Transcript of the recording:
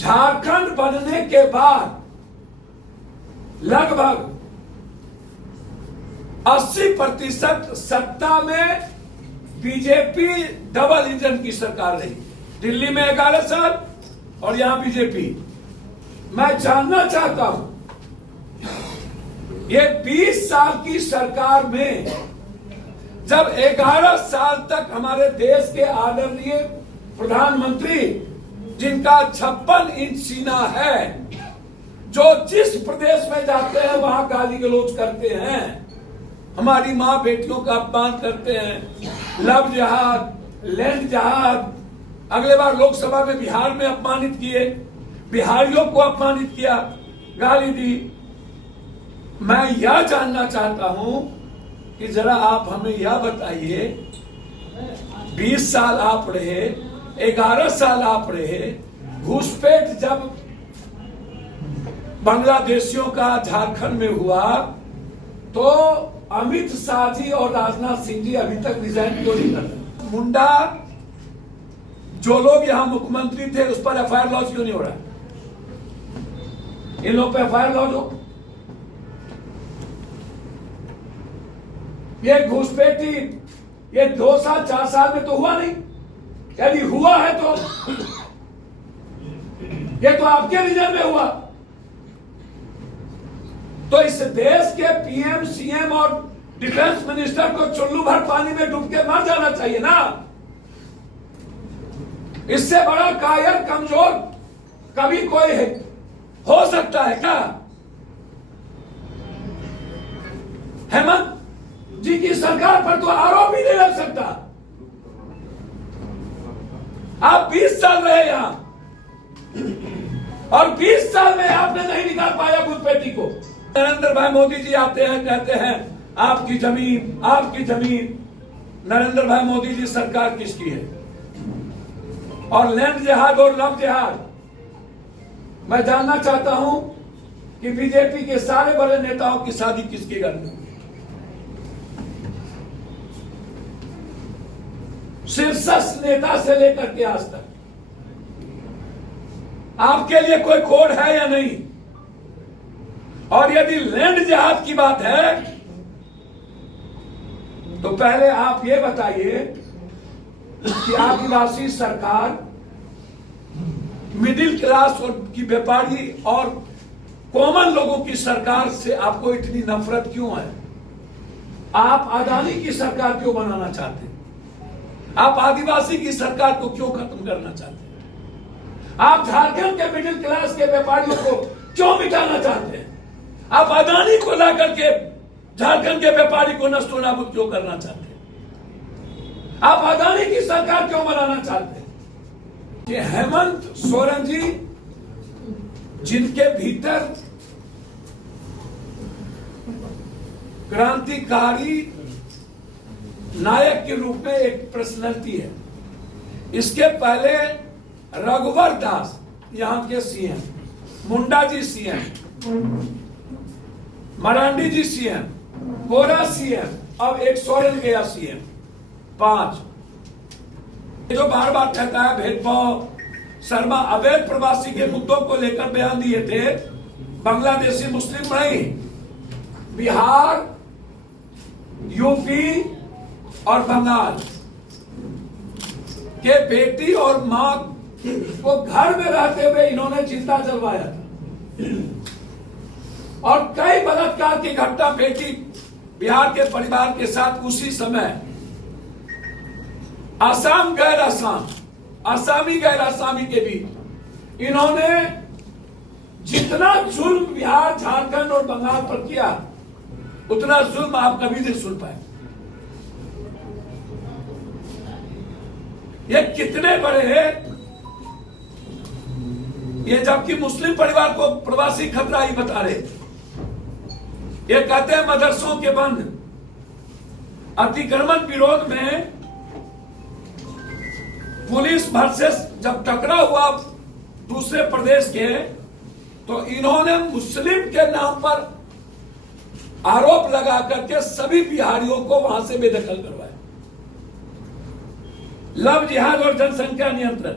झारखंड बनने के बाद लगभग 80% सत्ता में बीजेपी डबल इंजन की सरकार रही। दिल्ली में 11 साल और यहां बीजेपी। मैं जानना चाहता हूं, ये 20 साल की सरकार में जब 11 साल तक हमारे देश के आदरणीय प्रधानमंत्री, जिनका 56 इंच सीना है, जो जिस प्रदेश में जाते हैं वहां गाली गलौज करते हैं, हमारी मां बेटियों का अपमान करते हैं, लव जहाज, लैंड जहाज, अगले बार लोकसभा में बिहार में अपमानित किए, बिहारियों को अपमानित किया, गाली दी। मैं यह जानना चाहता हूं कि जरा आप हमें यह बताइए, 20 साल आप रहे, 11 साल आप रहे, घुसपैठ जब बांग्लादेशियों का झारखंड में हुआ तो अमित शाह जी और राजनाथ सिंह जी अभी तक रिजाइन क्यों नहीं कर रहे? मुंडा जो लोग यहां मुख्यमंत्री थे उस पर एफआईआर लॉन्च क्यों नहीं हो रहा? इन लोग पे एफआईआर लॉन्च हो। ये घुसपैठी ये 2 साल 4 साल में तो हुआ नहीं। यदि हुआ है तो ये तो आपके रीजन में हुआ। तो इस देश के पीएम, सीएम और डिफेंस मिनिस्टर को चुल्लू भर पानी में डूब के मर जाना चाहिए ना। इससे बड़ा कायर, कमजोर कभी कोई हो सकता है क्या? हेमंत जी की सरकार पर तो आरोप ही नहीं लग सकता। आप 20 साल रहे यहां और 20 साल में आपने नहीं निकाल पाया घुसपैठी को। नरेंद्र भाई मोदी जी आते हैं, कहते हैं आपकी जमीन, आपकी जमीन। नरेंद्र भाई मोदी जी सरकार किसकी है? और लैंड जहाज और लव जहाज, मैं जानना चाहता हूं कि बीजेपी के सारे बड़े नेताओं की शादी किसके घर में? शीर्ष नेता से लेकर के आज तक आपके लिए कोई कोड है या नहीं? और यदि लैंड जहाज की बात है तो पहले आप ये बताइए कि आदिवासी सरकार, मिडिल क्लास और की व्यापारी और कॉमन लोगों की सरकार से आपको इतनी नफरत क्यों है? आप अदानी की सरकार क्यों बनाना चाहते हैं? आप आदिवासी की सरकार को क्यों खत्म करना चाहते हैं? आप झारखंड के मिडिल क्लास के व्यापारियों को क्यों मिटाना चाहते हैं? आप अदानी को ला करके झारखंड के व्यापारी को नष्ट नाबूद क्यों करना चाहते हैं? आप अदानी की सरकार क्यों बनाना चाहते हैं? ये हेमंत सोरेन जी, जिनके भीतर क्रांतिकारी नायक के रूप में एक पर्सनैलिटी है। इसके पहले रघुवर दास यहां के सीएम, मुंडा जी सीएम, मरांडी जी सीएम, गोरा सीएम, अब एक सोरेन गया सीएम, 5। जो बार बार कहता है भेदभाव, शर्मा अवैध प्रवासी के मुद्दों को लेकर बयान दिए थे। बांग्लादेशी मुस्लिम नहीं, बिहार, यूपी और बंगाल के बेटी और मां को घर में रहते हुए इन्होंने जिंदा जलवाया था। और कई बलात्कार की घटना बेटी बिहार के परिवार के साथ उसी समय आसाम गैर आसाम, आसामी गैर आसामी के बीच इन्होंने जितना जुल्म बिहार, झारखंड और बंगाल पर किया, उतना जुल्म आप कभी नहीं सुन पाए। ये कितने बड़े हैं ये, जबकि मुस्लिम परिवार को प्रवासी खतरा ही बता रहे थे। ये कहते हैं मदरसों के बंद, अतिक्रमण विरोध में पुलिस वर्सेस जब टकराव हुआ दूसरे प्रदेश के, तो इन्होंने मुस्लिम के नाम पर आरोप लगा करके सभी बिहारियों को वहां से बेदखल करवाया। लव जिहाद और जनसंख्या नियंत्रण,